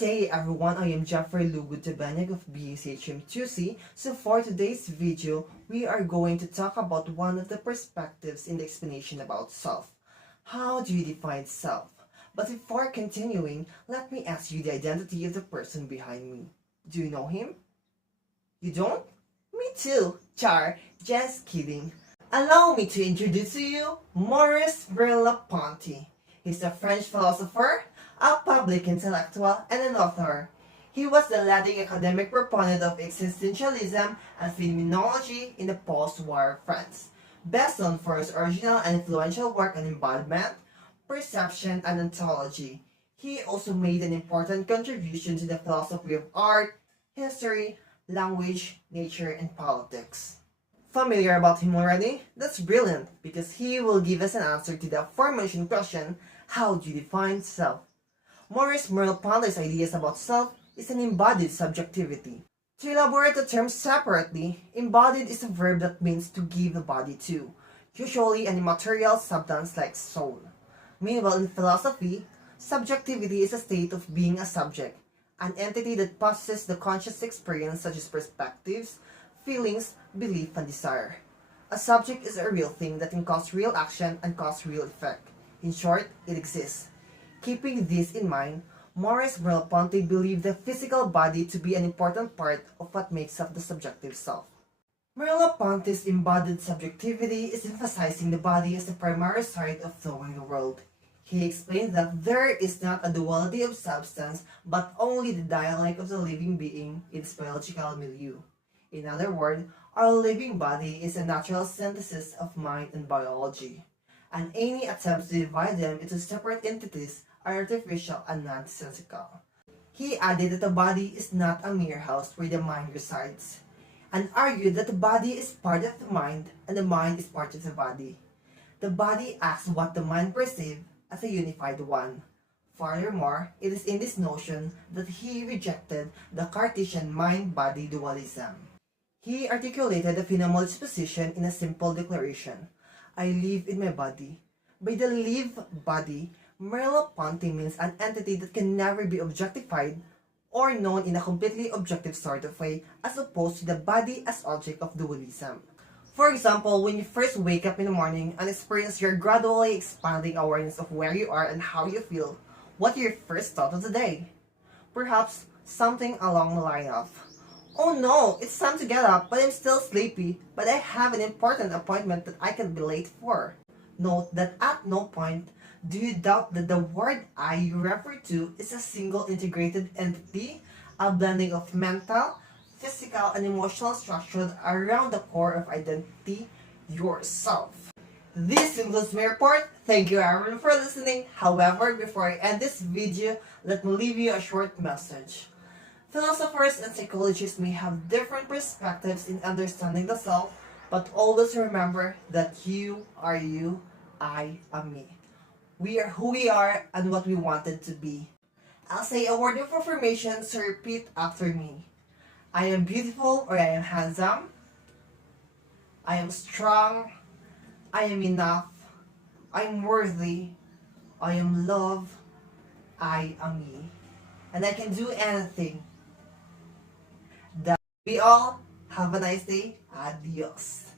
day everyone, I am Jeffrey Lugu of BSHM2C. So for today's video, we are going to talk about one of the perspectives in the explanation about self. How do you define self? But before continuing, let me ask you the identity of the person behind me. Do you know him? You don't? Me too, Char, just kidding. Allow me to introduce to you Maurice Merleau Ponty. He's a French philosopher, a public intellectual, and an author. He was the leading academic proponent of existentialism and phenomenology in the post-war France, best known for his original and influential work on embodiment, perception, and ontology. He also made an important contribution to the philosophy of art, history, language, nature, and politics. Familiar about him already? That's brilliant, because he will give us an answer to the aforementioned question, how do you define self? Maurice Merleau Ponty's ideas about self is an embodied subjectivity. To elaborate the term separately, embodied is a verb that means to give a body to, usually an immaterial substance like soul. Meanwhile, in philosophy, subjectivity is a state of being a subject, an entity that possesses the conscious experience such as perspectives, feelings, belief, and desire. A subject is a real thing that can cause real action and cause real effect. In short, it exists. Keeping this in mind, Maurice Merleau Ponty believed the physical body to be an important part of what makes up the subjective self. Merleau Ponty's embodied subjectivity is emphasizing the body as the primary site of knowing the world. He explained that there is not a duality of substance, but only the dialect of the living being in its biological milieu. In other words, our living body is a natural synthesis of mind and biology, and any attempts to divide them into separate entities are artificial and nonsensical. He added that the body is not a mere house where the mind resides, and argued that the body is part of the mind and the mind is part of the body. The body acts what the mind perceives as a unified one. Furthermore, it is in this notion that he rejected the Cartesian mind-body dualism. He articulated the phenomenalist position in a simple declaration, I live in my body. By the live body, Merleau Ponty means an entity that can never be objectified or known in a completely objective sort of way as opposed to the body as object of dualism. For example, when you first wake up in the morning and experience your gradually expanding awareness of where you are and how you feel, what are your first thought of the day? Perhaps something along the line of, oh no, it's time to get up, but I'm still sleepy, but I have an important appointment that I can be late for. Note that at no point do you doubt that the word I you refer to is a single integrated entity, a blending of mental, physical, and emotional structures around the core of identity, yourself. This concludes my report. Thank you everyone for listening. However, before I end this video, let me leave you a short message. Philosophers and psychologists may have different perspectives in understanding the self, but always remember that you are you, I am me. We are who we are and what we wanted to be. I'll say a word of affirmation, so repeat after me. I am beautiful or I am handsome. I am strong. I am enough. I am worthy. I am love. I am me. And I can do anything. That we all have a nice day. Adios.